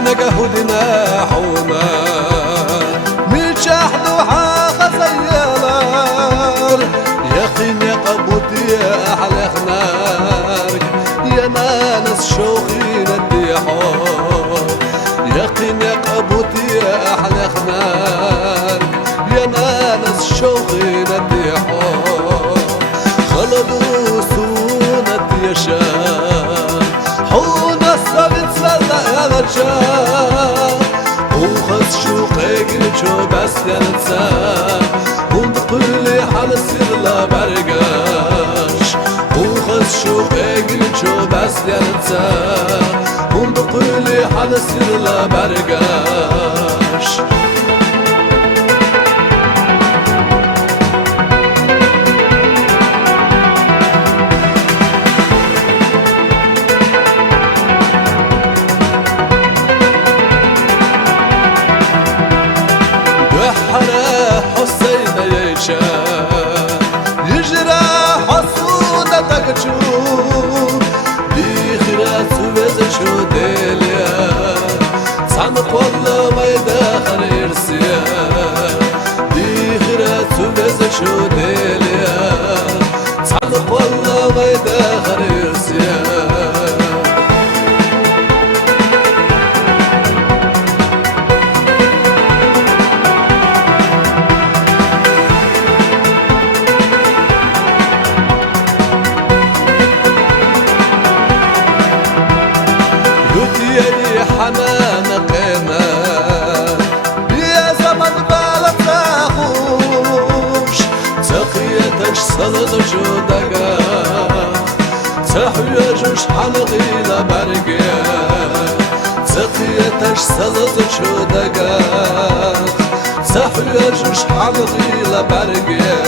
نقهدنا حوما من شحد وحاخ زيالار يقين يا قبوتي يا أحلى خنارك يا ناس شوقين الديحور يقين يا قبوتي يا أحلى خنارك يا ناس شوقين الديحور خلدوا سونة يشان حونا الصبت سلا يا رجال وخس شوقك شو بس ينسى ونقولي حال السر لا برقاش وخس شوقك شو بس ينسى ونقولي حال السر لا برقاش حنا حسين يجرى حسودة تكتشوف بخيرات وزشو ديليا صعمق والله ما يدخل يرسيا بخيرات وزشو ديليا صعمق والله ما يدخل يرسيا يلي حنان قيمة يا زمن بالا تاخوش تقيتش صلد جودقا تحوي جوش حنغيلا برقيا تقيتش صلد جودقا تحوي جوش حنغيلا برقيا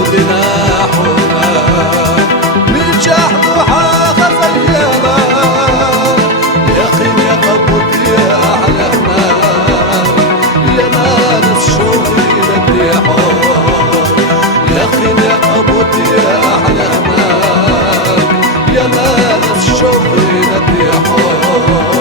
ودنا حوما من شحد وحاخ زيالا يقين يا قبوتي يا أحلى خنار يا ناس شوقين الديحور يقين يا قبوتي يا أحلى خنار يا ناس شوقين الديحور